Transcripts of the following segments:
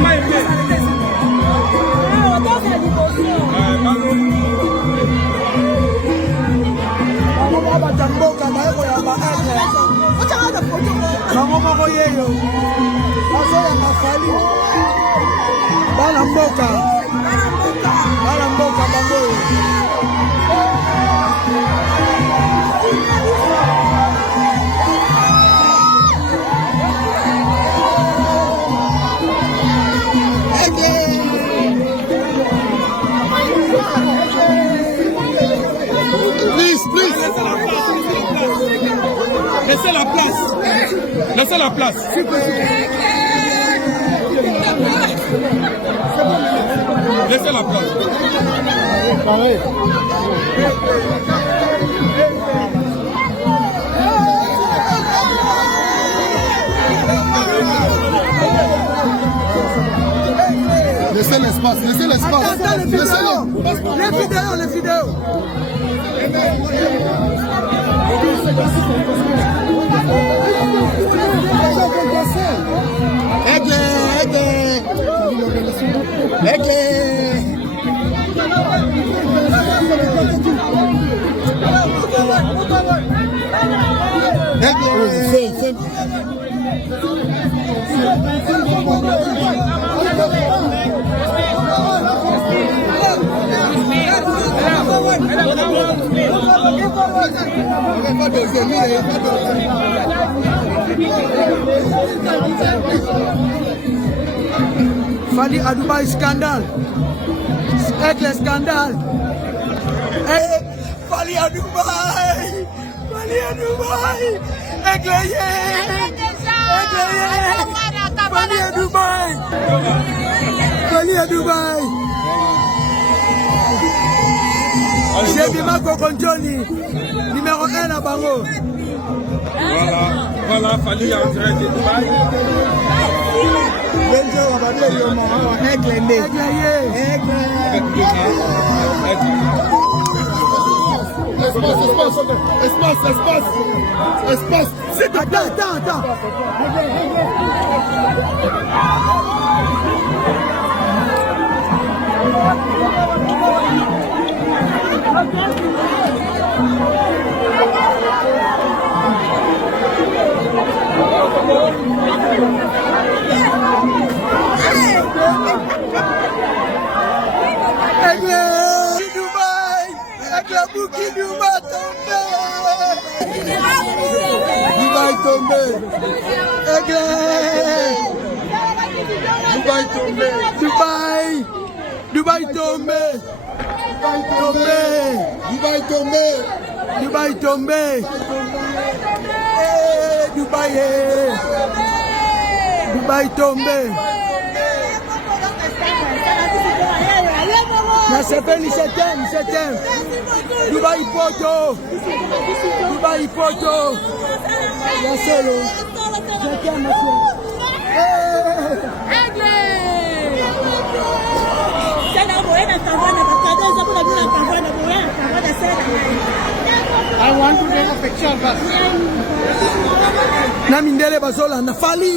Maman est bien. Laissez la place. Laissez la place. Laissez la place. Laissez l'espace, laissez l'espace. Les vidéos. Fali à Dubaï, scandale. Avec le scandale. Fali à Dubaï. Fali à Dubaï. Éclairé. Fali à Dubaï. Fali à Dubaï. J'ai dit Marco Conjoni, numéro 1 à Bango. Voilà, Fali en direct de Dubaï. Espace. Attends. Dubaï tombé. Na septembre. Dubaï poto. Ya solo. I want to take a picture first. Na mindele bazola na Fali.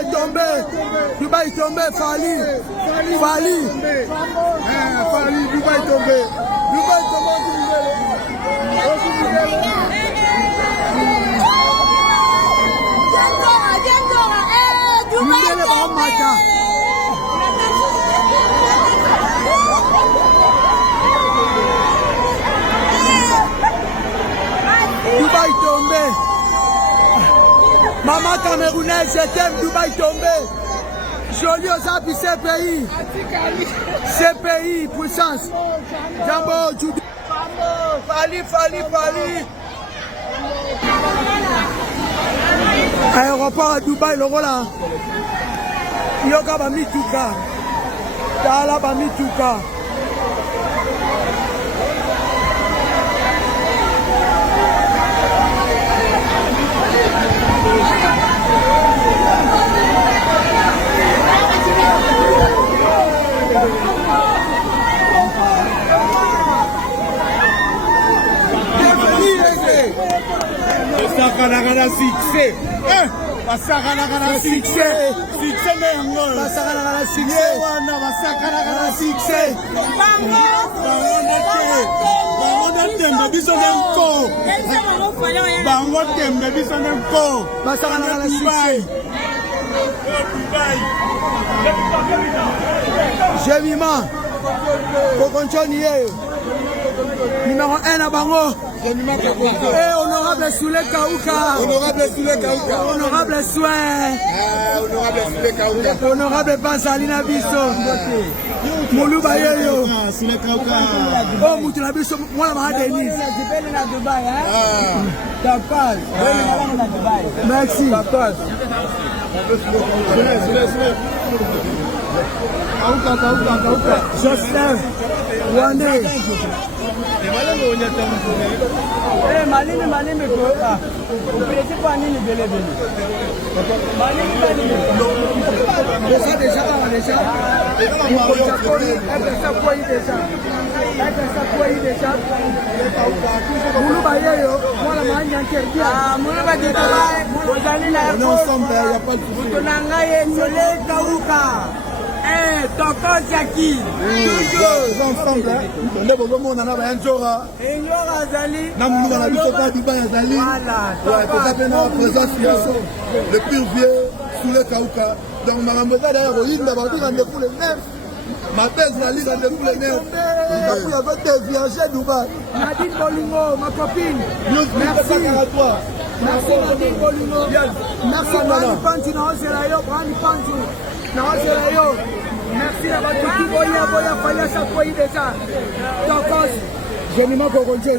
Tombé. Dubaï tombé, Fali. Dubaï tombé. Mindele baomata. Dubaï tombé. Maman camerounaise, je t'aime, Dubaï tombé. Joli aux appuis, ces pays, puissance. Jambo, Judo. Fali. Aéroport à Dubaï, le rôle. Yoga Bamituka. Tala Bamituka. Kanagana 6. succès. basakanaka na succès succès nde yango oyo basakanaka na ye succès wana basakanaka na succès bango nde tembe biso nde nko bango tembe biso nde nko basakanaka na succès Jemima Kokonchoni ye numéro 1 na bango honorable Soule Kauka honorable Soin honorable Pansali na biso Moluba yeyo oh mutu na biso mwana ma Denise merci Joseph Wande malini koyoka upresi kwa nini belebele malini déjà Muluba yeyo mwana mahanya nkerdia Muluba ditawa ozali na yako mutonanga ye Soule Kauka Toko Jackie toujours ensemble nde bozomona na bayanjora azali na muluba na biso pa Dubai azali toza mpe na présence biso le pire vieux Soule Kauka donc makambo eza daya koyinda bakotika ndefu le 9 ma thèse na lire ndefu le 9 il y avait des viagers Dubai Nadine Bolingo ma copine merci à toi merci Nadine Bolingo merci Brandi Pantu na ozela yo Brandi Pantu na ozela yo merci à votre tout boya faya ça quoi déjà donc je ne m'en peux continuer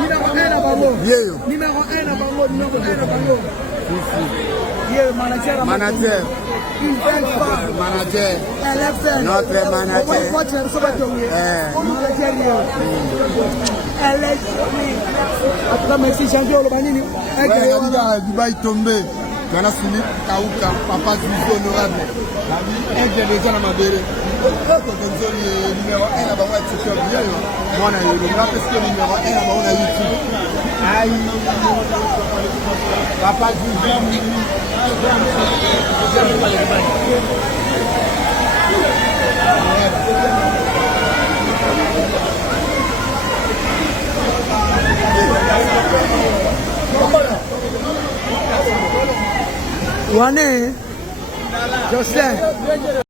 numéro 1 à bango numéro 1 à bango manager manager notre manager Dubai tombé Gana Soule Kauka papa Zuzo honorable aigle déjà na mabere numéro 1 na bango ya TikTok mwana yelonga parce que numéro 1 na bango na YouTube aïe papa Zuzo Wane Joseph